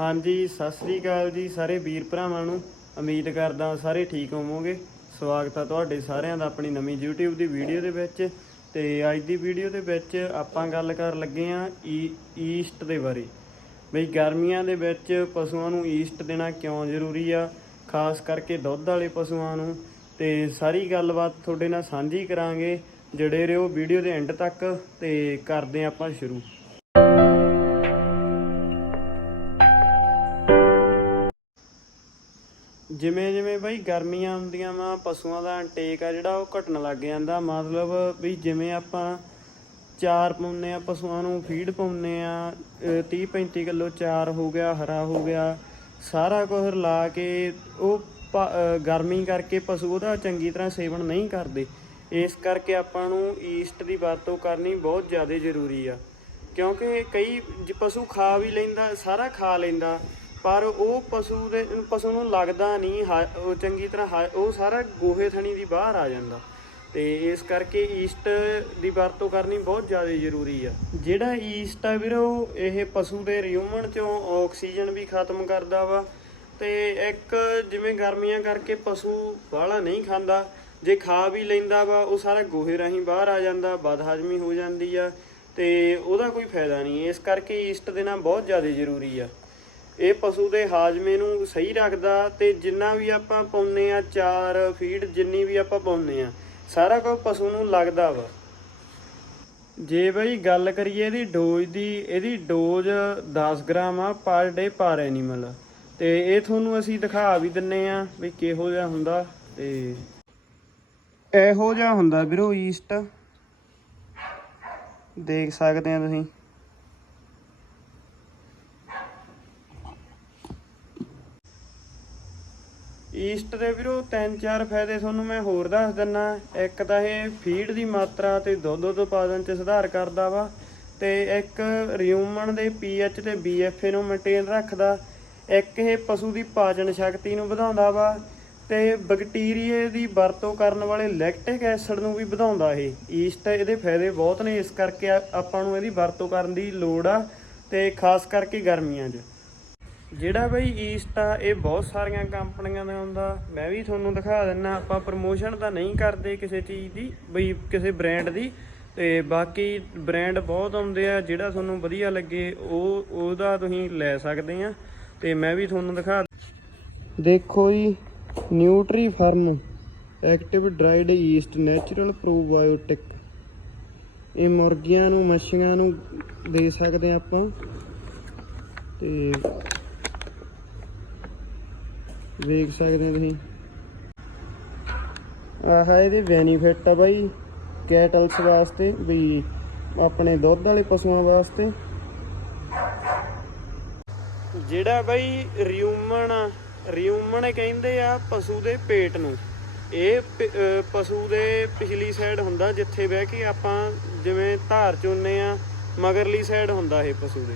ਹਾਂਜੀ, ਸਤਿ ਸ੍ਰੀ ਅਕਾਲ ਜੀ ਸਾਰੇ ਵੀਰ ਭਰਾਵਾਂ ਨੂੰ। ਉਮੀਦ ਕਰਦਾ ਸਾਰੇ ਠੀਕ ਹੋਵੋਗੇ। ਸਵਾਗਤ ਹੈ ਤੁਹਾਡੇ ਸਾਰਿਆਂ ਦਾ ਆਪਣੀ ਨਵੀਂ YouTube ਦੀ ਵੀਡੀਓ ਦੇ ਵਿੱਚ। ਤੇ ਅੱਜ ਦੀ ਵੀਡੀਓ ਦੇ ਵਿੱਚ ਆਪਾਂ ਗੱਲ ਕਰਨ ਲੱਗੇ ਆਂ ਈਸਟ ਦੇ ਬਾਰੇ। ਬਈ ਗਰਮੀਆਂ ਦੇ ਵਿੱਚ ਪਸ਼ੂਆਂ ਨੂੰ ਈਸਟ ਦੇਣਾ ਕਿਉਂ ਜ਼ਰੂਰੀ ਆ? ਖਾਸ ਕਰਕੇ ਦੁੱਧ ਵਾਲੇ ਪਸ਼ੂਆਂ ਨੂੰ। ਤੇ ਸਾਰੀ ਗੱਲਬਾਤ ਤੁਹਾਡੇ ਨਾਲ ਸਾਂਝੀ ਕਰਾਂਗੇ ਜੜੇ ਰਹੋ ਵੀਡੀਓ ਦੇ ਐਂਡ ਤੱਕ। ਤੇ ਕਰਦੇ ਹਾਂ ਆਪਾਂ ਸ਼ੁਰੂ। ਜਿਵੇਂ ਜਿਵੇਂ ਬਈ ਗਰਮੀਆਂ ਹੁੰਦੀਆਂ ਵਾ, ਪਸ਼ੂਆਂ ਦਾ ਇੰਟੇਕ ਆ ਜਿਹੜਾ, ਉਹ ਘਟਣ ਲੱਗ ਜਾਂਦਾ। ਮਤਲਬ ਵੀ ਜਿਵੇਂ ਆਪਾਂ ਚਾਰ ਪਾਉਂਦੇ ਆ ਪਸ਼ੂਆਂ ਨੂੰ, ਫੀਡ ਪਾਉਂਦੇ ਆ 30 35 ਕਿਲੋ ਚਾਰ ਹੋ ਗਿਆ, ਹਰਾ ਹੋ ਗਿਆ, ਸਾਰਾ ਕੁਝ ਲਾ ਕੇ ਉਹ ਗਰਮੀ ਕਰਕੇ ਪਸ਼ੂ ਉਹਦਾ ਚੰਗੀ ਤਰ੍ਹਾਂ ਸੇਵਨ ਨਹੀਂ ਕਰਦੇ। ਇਸ ਕਰਕੇ ਆਪਾਂ ਨੂੰ ਈਸਟ ਦੀ ਵਰਤੋਂ ਕਰਨੀ ਬਹੁਤ ਜ਼ਿਆਦਾ ਜ਼ਰੂਰੀ ਆ। ਕਿਉਂਕਿ ਕਈ ਪਸ਼ੂ ਖਾ ਵੀ ਲੈਂਦਾ, ਸਾਰਾ ਖਾ ਲੈਂਦਾ। ਪਰ ਉਹ ਪਸ਼ੂ ਦੇ, ਪਸ਼ੂ ਨੂੰ ਲੱਗਦਾ ਨਹੀਂ, ਹਾ- ਉਹ ਚੰਗੀ ਤਰ੍ਹਾਂ ਹਾ- ਉਹ ਸਾਰਾ ਗੋਹੇ ਥਣੀ ਦੀ ਬਾਹਰ ਆ ਜਾਂਦਾ। ਤੇ ਇਸ ਕਰਕੇ ਈਸਟ ਦੀ ਵਰਤੋਂ ਕਰਨੀ ਬਹੁਤ ਜ਼ਿਆਦਾ ਜ਼ਰੂਰੀ ਆ। ਜਿਹੜਾ ਈਸਟ ਆ ਵੀਰੋ, ਇਹ ਪਸ਼ੂ ਦੇ ਰਿਊਮਨ ਚੋਂ ਆਕਸੀਜਨ ਵੀ ਖਤਮ ਕਰਦਾ ਵਾ। ਤੇ ਇੱਕ ਜਿਵੇਂ ਗਰਮੀਆਂ ਕਰਕੇ ਪਸ਼ੂ ਬਾਹਲਾ ਨਹੀਂ ਖਾਂਦਾ, ਜੇ ਖਾ ਵੀ ਲੈਂਦਾ ਵਾ, ਉਹ ਸਾਰਾ ਗੋਹੇ ਰਾਹੀਂ ਬਾਹਰ ਆ ਜਾਂਦਾ, ਬਦਹਜ਼ਮੀ ਹੋ ਜਾਂਦੀ ਆ। ਤੇ ਉਹਦਾ ਕੋਈ ਫਾਇਦਾ ਨਹੀਂ। ਇਸ ਕਰਕੇ ਈਸਟ ਦੇਣਾ ਬਹੁਤ ਜ਼ਿਆਦਾ ਜ਼ਰੂਰੀ ਆ। ਇਹ ਪਸ਼ੂ ਦੇ ਹਾਜ਼ਮੇ ਨੂੰ ਸਹੀ ਰੱਖਦਾ ਤੇ ਜਿੰਨਾ ਵੀ ਆਪਾਂ ਪਾਉਨੇ ਆ ਚਾਰ ਫੀਡ ਜਿੰਨੀ ਵੀ ਆਪਾਂ ਪਾਉਨੇ ਆ ਸਾਰਾ ਕੁਝ ਪਸ਼ੂ ਨੂੰ ਲੱਗਦਾ ਵਾ। ਜੇ ਬਈ ਗੱਲ ਕਰੀਏ ਇਹਦੀ ਡੋਜ਼ ਦੀ, ਇਹਦੀ ਡੋਜ਼ 10 ਗ੍ਰਾਮ ਆ ਪਰ ਡੇ ਪਰ ਐਨੀਮਲ ਤੇ ਇਹ ਤੁਹਾਨੂੰ ਅਸੀਂ ਦਿਖਾ ਵੀ ਦਿੰਨੇ ਆ ਵੀ ਕਿਹੋ ਜਿਹਾ ਹੁੰਦਾ ਤੇ ਇਹੋ ਜਿਹਾ ਹੁੰਦਾ ਵੀਰੋ ਈਸਟ ਦੇਖ ਸਕਦੇ ਆ ਤੁਸੀਂ। ਈਸਟ ਦੇ ਵੀਰੋ ਤਿੰਨ ਚਾਰ ਫਾਇਦੇ ਤੁਹਾਨੂੰ ਮੈਂ ਹੋਰ ਦੱਸ ਦਿੰਨਾ। ਇੱਕ ਤਾਂ ਇਹ ਫੀਡ ਦੀ ਮਾਤਰਾ ਤੇ ਦੁੱਧ ਉਤਪਾਦਨ 'ਚ ਸੁਧਾਰ ਕਰਦਾ ਵਾ ਤੇ ਇੱਕ ਰਿਊਮਨ ਦੇ ਪੀਐਚ ਤੇ ਬੀਐਫਏ ਨੂੰ ਮੇਨਟੇਨ ਰੱਖਦਾ। ਇੱਕ ਇਹ ਪਸ਼ੂ ਦੀ ਪਾਚਨ ਸ਼ਕਤੀ ਨੂੰ ਵਧਾਉਂਦਾ ਵਾ ਤੇ ਬੈਕਟੀਰੀਏ ਦੀ ਵਰਤੋਂ ਕਰਨ ਵਾਲੇ ਲੈਕਟਿਕ ਐਸਿਡ ਨੂੰ ਵੀ ਵਧਾਉਂਦਾ ਇਹ। ਈਸਟ ਇਹਦੇ ਫਾਇਦੇ ਬਹੁਤ ਨੇ, ਇਸ ਕਰਕੇ ਆਪਾਂ ਨੂੰ ਇਹਦੀ ਵਰਤੋਂ ਕਰਨ ਦੀ ਲੋੜ ਆ ਤੇ ਖਾਸ ਕਰਕੇ ਗਰਮੀਆਂ 'ਚ। ਜਿਹੜਾ ਬਈ ਈਸਟ ਆ, ਇਹ ਬਹੁਤ ਸਾਰੀਆਂ ਕੰਪਨੀਆਂ ਦਾ ਆਉਂਦਾ ਮੈਂ ਵੀ ਤੁਹਾਨੂੰ ਦਿਖਾ ਦਿੰਨਾ, ਆਪਾਂ ਪ੍ਰਮੋਸ਼ਨ ਤਾਂ ਨਹੀਂ ਕਰਦੇ ਕਿਸੇ ਚੀਜ਼ ਦੀ, ਬਈ ਕਿਸੇ ਬ੍ਰਾਂਡ ਦੀ। ਤੇ ਬਾਕੀ ਬ੍ਰਾਂਡ ਬਹੁਤ ਆਉਂਦੇ ਆ, ਜਿਹੜਾ ਤੁਹਾਨੂੰ ਵਧੀਆ ਲੱਗੇ, ਉਹ, ਉਹਦਾ ਤੁਸੀਂ ਲੈ ਸਕਦੇ ਆ। ਤੇ ਮੈਂ ਵੀ ਤੁਹਾਨੂੰ ਦਿਖਾ ਦੇਖੋ ਜੀ nutri farm active dried yeast natural probiotic ਇਹ ਮੁਰਗੀਆਂ ਨੂੰ, ਮੱਛੀਆਂ ਨੂੰ ਦੇ ਸਕਦੇ ਆ ਆਪਾਂ। ਤੇ ਵੇਖ ਸਕਦੇ ਹੋ ਤੁਸੀਂ। ਆਹ, ਇਹਦੇ ਬੈਨੀਫਿਟ ਆ ਬਾਈ ਕੈਟਲਸ ਵਾਸਤੇ, ਵੀ ਆਪਣੇ ਦੁੱਧ ਵਾਲੇ ਪਸ਼ੂਆਂ ਵਾਸਤੇ। ਜਿਹੜਾ ਬਾਈ ਰਿਊਮਨ ਰਿਊਮਨ ਕਹਿੰਦੇ ਆ ਪਸ਼ੂ ਦੇ ਪੇਟ ਨੂੰ। ਇਹ ਪਸ਼ੂ ਦੇ ਪਿਛਲੀ ਸਾਈਡ ਹੁੰਦਾ ਜਿੱਥੇ ਬਹਿ ਕੇ ਆਪਾਂ ਜਿਵੇਂ ਧਾਰ ਚੋਨੇ ਆ, ਮਗਰਲੀ ਸਾਈਡ ਹੁੰਦਾ ਇਹ ਪਸ਼ੂ ਦੇ।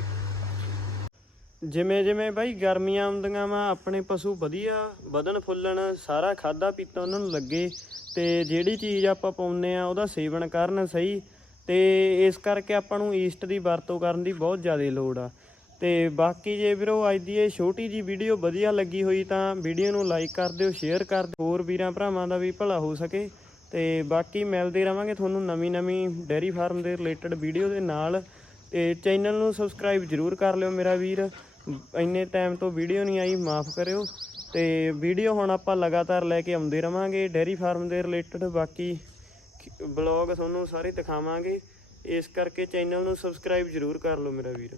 ਜਿਵੇਂ ਜਿਵੇਂ ਬਾਈ ਗਰਮੀਆਂ ਆਉਂਦੀਆਂ ਵਾ, ਆਪਣੇ ਪਸ਼ੂ ਵਧੀਆ ਵਧਣ ਫੁੱਲਣ, ਸਾਰਾ ਖਾਦਾ ਪੀਤਾ ਉਹਨਾਂ ਨੂੰ ਲੱਗੇ, ਤੇ ਜਿਹੜੀ ਚੀਜ਼ ਆਪਾਂ ਪਾਉਂਦੇ ਆ ਉਹਦਾ ਸੇਵਨ ਕਰਨ ਸਹੀ, ਤੇ ਇਸ ਕਰਕੇ ਆਪਾਂ ਨੂੰ ਈਸਟ ਦੀ ਵਰਤੋਂ ਕਰਨ ਦੀ ਬਹੁਤ ਜ਼ਿਆਦਾ ਲੋੜ ਆ। ਤੇ ਬਾਕੀ ਜੇ ਵੀਰੋ ਅੱਜ ਦੀ ਇਹ ਛੋਟੀ ਜੀ ਵੀਡੀਓ ਵਧੀਆ ਲੱਗੀ ਹੋਈ ਤਾਂ ਵੀਡੀਓ ਨੂੰ ਲਾਈਕ ਕਰ ਦਿਓ ਸ਼ੇਅਰ ਕਰ ਦਿਓ, ਹੋਰ ਵੀਰਾਂ ਭਰਾਵਾਂ ਦਾ ਵੀ ਭਲਾ ਹੋ ਸਕੇ। ਤੇ ਬਾਕੀ ਮਿਲਦੇ ਰਵਾਂਗੇ ਤੁਹਾਨੂੰ ਨਵੀਂ ਨਵੀਂ ਡੇਅਰੀ ਫਾਰਮ ਦੇ ਰਿਲੇਟਡ ਵੀਡੀਓ ਦੇ ਨਾਲ। ਤੇ ਚੈਨਲ ਨੂੰ ਸਬਸਕ੍ਰਾਈਬ ਜਰੂਰ ਕਰ ਲਿਓ ਮੇਰਾ ਵੀਰ। ਇੰਨੇ ਟਾਈਮ ਤੋਂ ਵੀਡੀਓ ਨਹੀਂ ਆਈ, ਮਾਫ ਕਰਿਓ। ਤੇ ਵੀਡੀਓ ਹੁਣ ਆਪਾਂ ਲਗਾਤਾਰ ਲੈ ਕੇ ਆਉਂਦੇ ਰਵਾਂਗੇ ਡੇਅਰੀ ਫਾਰਮ ਦੇ ਰਿਲੇਟਡ ਬਾਕੀ ਬਲੌਗ ਤੁਹਾਨੂੰ ਸਾਰੇ ਦਿਖਾਵਾਂਗੇ। ਇਸ ਕਰਕੇ ਚੈਨਲ ਨੂੰ ਸਬਸਕ੍ਰਾਈਬ ਜਰੂਰ ਕਰ ਲਓ ਮੇਰਾ ਵੀਰ।